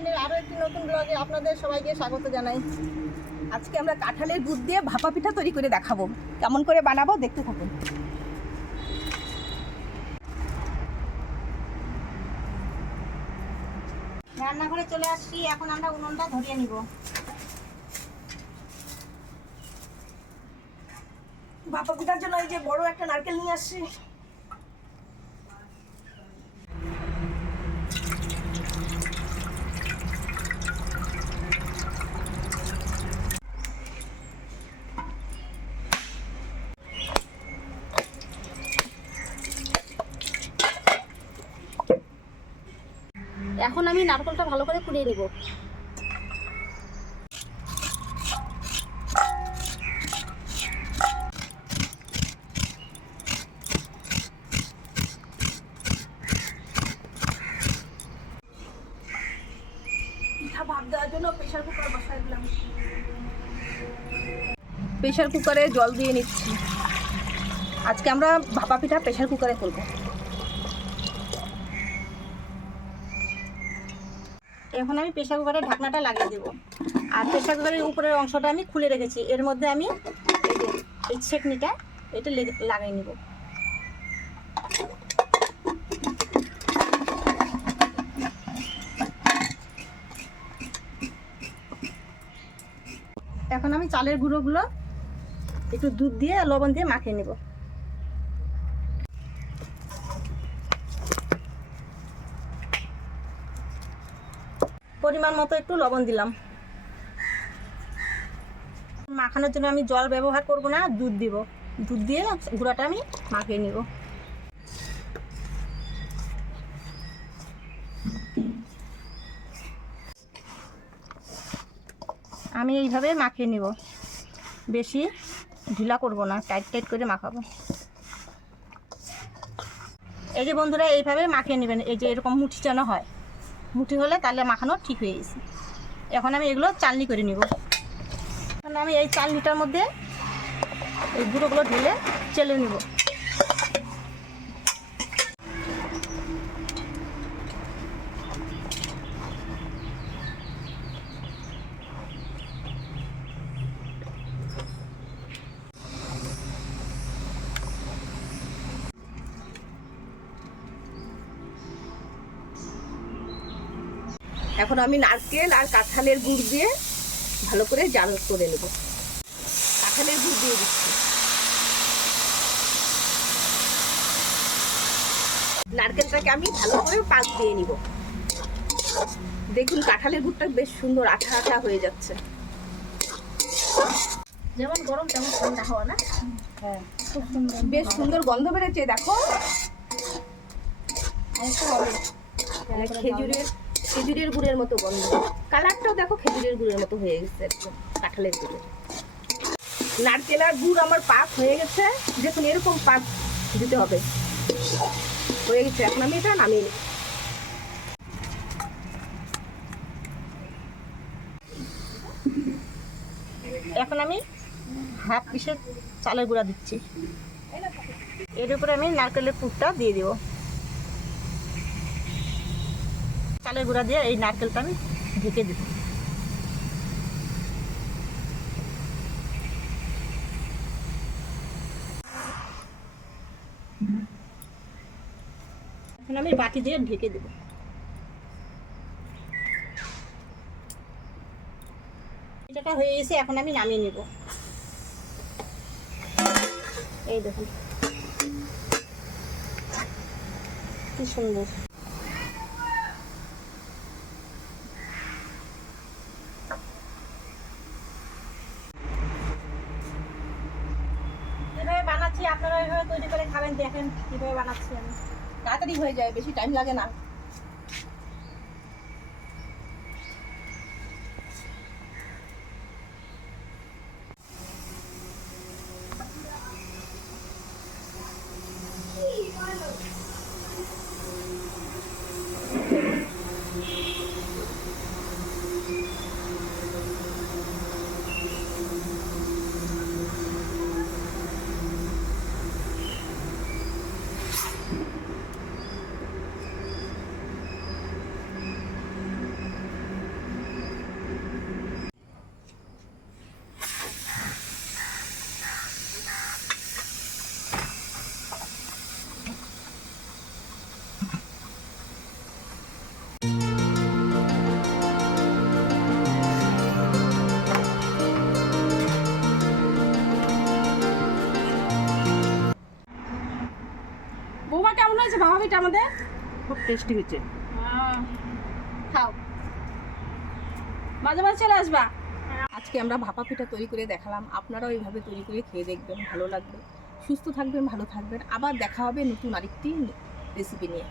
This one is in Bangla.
কিচেনের আরও একটি নতুন ব্লগে আপনাদের সবাইকে স্বাগত জানাই। আজকে আমরা কাঁঠালের গুড় দিয়ে ভাপা পিঠা তৈরি করে দেখাবো। কেমন করে বানাবো দেখতে থাকুন। রান্নাঘরে চলে আসছি, এখন আমরা উনুনটা ধরিয়ে নিব। ভাপা পিঠার জন্য এই যে বড় একটা নারকেল নিয়ে আসছি। এখন আমি নারকেলটা ভালো করে কুড়িয়ে নিব। পিঠা ভাপ দেওয়ার জন্য প্রেসার কুকার বসাই দিলাম। প্রেসার কুকারে জল দিয়ে নিচ্ছি। আজকে আমরা ভাপা পিঠা প্রেসার কুকারে করব। এখন আমি প্রেসার কুকারের ঢাকনাটা লাগিয়ে দেব। আর প্রেসার কুকারের উপরের অংশটা আমি খুলে রেখেছি, এর মধ্যে আমি এই ছেঁকনিটা এটা লাগিয়ে নিব। এখন আমি চালের গুঁড়োগুলো একটু দুধ দিয়ে লবণ দিয়ে মাখিয়ে নেব। পরিমাণ মতো একটু লবণ দিলাম। মাখানোর জন্য আমি জল ব্যবহার করব না, দুধ দিব। দুধ দিয়ে গুঁড়াটা আমি মাখিয়ে নিব। আমি এইভাবে মাখিয়ে নিব, বেশি ঢিলা করব না, টাইট টাইট করে মাখাবো। এই যে বন্ধুরা, এইভাবে মাখিয়ে নেবেন। এই যে এরকম মুঠি যেন হয়, মুঠি হলে তাহলে মাখানো ঠিক হয়ে গেছে। এখন আমি এগুলো চালনি করে নিব। এখন আমি এই চালনিটার মধ্যে এই গুঁড়োগুলো ঢেলে চেলে নিব। এখন আমি নারকেল আর কাঁঠালের গুড় দিয়ে ভালো করে জাল করে নেব। কাঁঠালের গুড় দিয়ে দিচ্ছি। নারকেলটাকে আমি ভালো করে পাক দিয়ে নিব। দেখুন কাঁঠালের গুড়টা বেশ সুন্দর আঠা আঠা হয়ে যাচ্ছে। যেমন গরম তেমন ঠান্ডা হওয়া না? হ্যাঁ, খুব সুন্দর, বেশ সুন্দর গন্ধ বেরোচ্ছে। দেখো খেজুরের গুড়ের মতো গন্ধ। কালারটাও দেখো খেজুরের গুড়ের মতো হয়ে গেছে একদম, কাঁঠালের গুড়ের। নারকেল আর গুড় আমার পাক হয়ে গেছে। দেখুন এরকম পাক দিতে হবে, হয়ে গেছে। এখন আমি এটা নামিয়ে নিই। এখন আমি হাফ পিসের চালের গুঁড়া দিচ্ছি। এর উপরে আমি নারকেলের পুরটা দিয়ে দেব। চালের গুঁড়া দিয়ে এই নারকেলটা আমি ঢেকে দেব। এখন আমি বাটি দিয়ে ঢেকে দেব। এটা হয়ে গেছে, এখন আমি নামিয়ে নেব। এই দেখুন কি সুন্দর। কিভাবে বানাচ্ছি আপনারা এভাবে তৈরি করে খাবেন। দেখেন কিভাবে বানাচ্ছি আমি, তাড়াতাড়ি হয়ে যায়, বেশি টাইম লাগে না। ভাপা পিঠা আমাদের? খুব টেস্টি হয়েছে। খাও, মাঝে মাঝে চলে আসবা। আজকে আমরা ভাপা পিঠা তৈরি করে দেখালাম, আপনারাও এইভাবে তৈরি করে খেয়ে দেখবেন, ভালো লাগবে। সুস্থ থাকবেন, ভালো থাকবেন, আবার দেখা হবে নতুন আরেকটি রেসিপি নিয়ে।